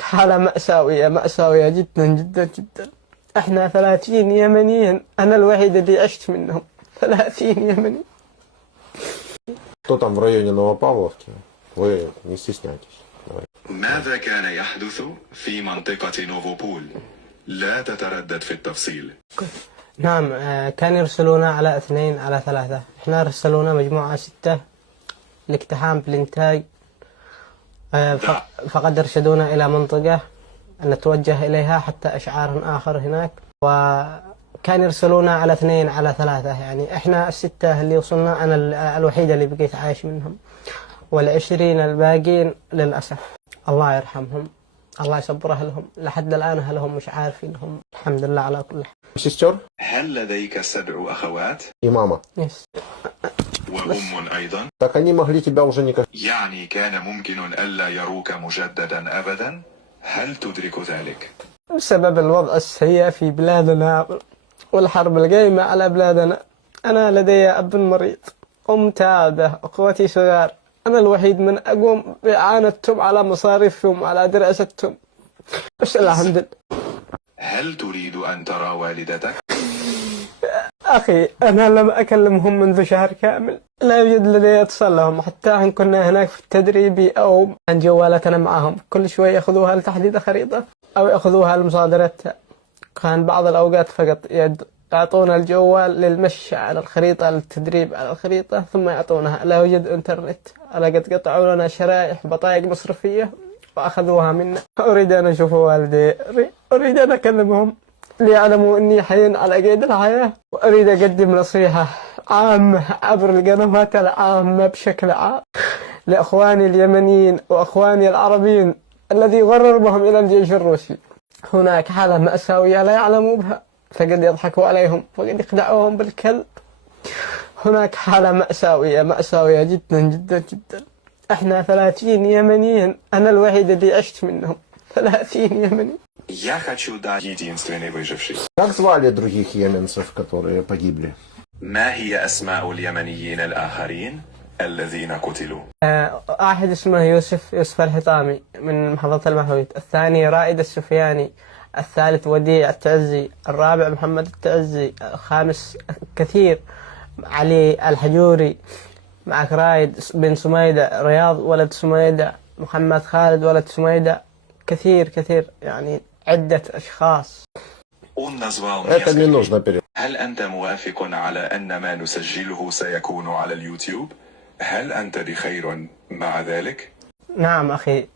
حالة مأساوية مأساوية جدا جدا جدا. احنا 30 يمنيين، انا الوحيد اللي عشت منهم. 30 يمني. Кто там в районе Новопавловки? Вы не стесняйтесь. Давай. ماذا كان يحدث في منطقة نوفوبول؟ لا تتردد في التفصيل. نعم، كان يرسلونا على 2 على 3. احنا رسلونا مجموعة 6 لاقتحام في الانتاج. فقد ارشدونا إلى منطقة نتوجه إليها حتى إشعار آخر هناك، وكان يرسلونا على 2 على 3. يعني إحنا ال6 اللي وصلنا، أنا الوحيدة اللي بقيت عايش منهم، وال20 الباقين للأسف الله يرحمهم، الله يصبر أهلهم. لحد الآن أهلهم مش عارفينهم. الحمد لله على كل حال. Сестер هل لديك 7 أخوات؟ и мама. يس. وأم أيضا؟ Так они могли тебя уже никак... يعني كان ممكن ألا يروك مجددا أبدا؟ هل تدرك ذلك؟ بسبب الوضع السيء في بلادنا والحرب القائمة على بلادنا. أنا لدي أب مريض، أم تعبة، أخوتي صغار. أنا الوحيد من أقوم بإعانتهم على مصاريفهم على دراستهم. بس الحمد لله. هل تريد أن ترى والدتك؟ أخي، أنا لم أكلمهم منذ شهر كامل، لا يوجد لدي اتصال لهم. حتى إن كنا هناك في التدريب أو عن جوالاتنا معهم، كل شوي يأخذوها لتحديد خريطة أو يأخذوها لمصادرتها. كان بعض الأوقات فقط يعطونا الجوال للمشي على الخريطة، للتدريب على الخريطة، ثم يعطونها. لا يوجد إنترنت. لقد قطعوا لنا شرائح بطايق مصرفية وأخذوها منا. أريد أن أشوف والدي، أريد أن أكلمهم ليعلموا أني حي على قيد الحياة. وأريد أقدم نصيحة عامة عبر القنوات العامة بشكل عام لأخواني اليمنيين وأخواني العربيين الذي غرر بهم إلى الجيش الروسي. هناك حالة مأساوية لا يعلموا بها، فقد يضحكوا عليهم، فقد يخدعوهم بالكلب. هناك حالة مأساوية مأساوية جدا جدا جدا. احنا 30 يمنيين، أنا الوحيد اللي عشت منهم. 30 يمني. Я хочу дать единственный выживший. Как звали других йеменцев, которые погибли? ما هي أسماء اليمنيين الآخرين الذين قتلوا؟ واحد اسمه يوسف الحطامي من محافظة المحويت، الثاني رائد السفياني، الثالث وديع التعزي، الرابع محمد التعزي، الخامس كثير علي الحجوري، معك رايد بن سميدة، رياض ولد سميدة، محمد خالد ولد سميدة. كثير كثير، يعني عدة أشخاص. Это не нужно перед... هل أنت موافق على أن ما نسجله سيكون على اليوتيوب؟ هل أنت بخير مع ذلك؟ نعم أخي،